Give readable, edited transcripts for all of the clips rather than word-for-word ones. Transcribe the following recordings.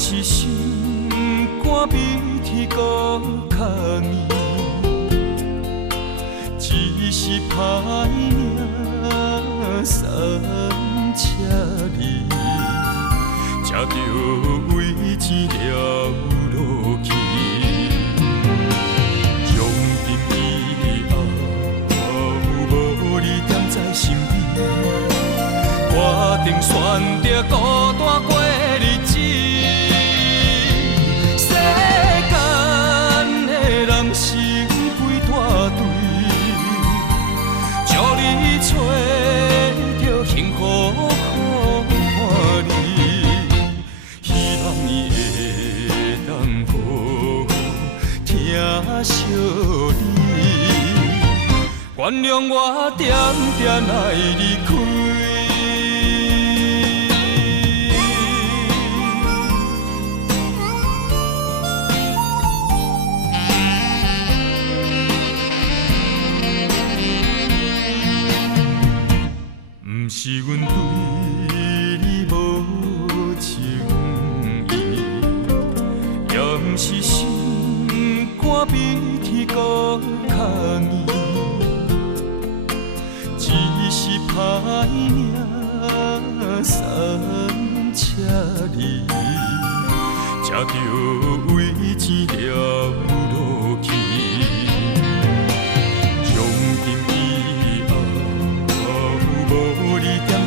是心肝比天搁较硬，只是歹命三车离，才着为钱了落去。将近以后，无你踮在心里，我定选择孤单过日子。世间的人生几大堆，祝你找着幸福好伴侣，希望伊会当好听惜你，原谅我点点爱离开。不是阮对你无情意，也不是心肝比天搁较硬，只是歹命三车离，才着为钱了落去。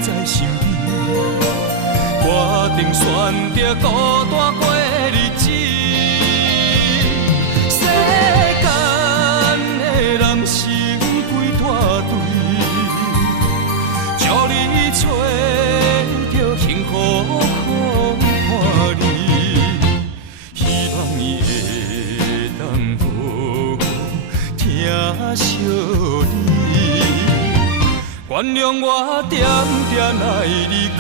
在心里，我定选择孤单过日子。世间的人生几大堆，祝你找着幸福好伴侣，希望伊会当好听惜你。原谅我点点爱离开。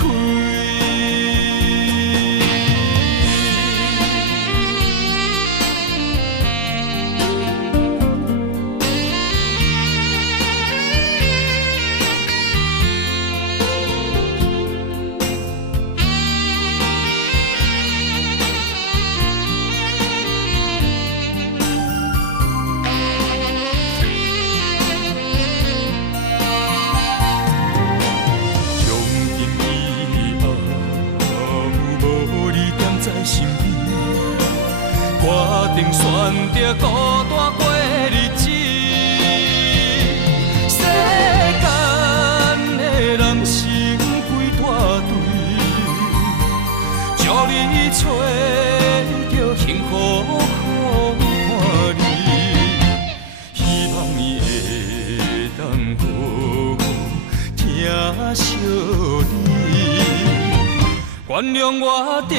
我定选择孤单过日子。世间的人生几大堆，祝你找着幸福好伴侣，希望伊会当好听惜你，原谅我点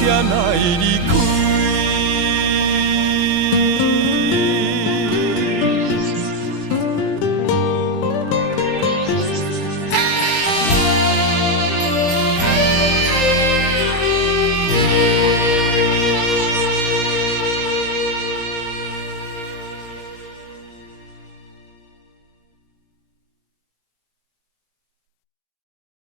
点爱离开。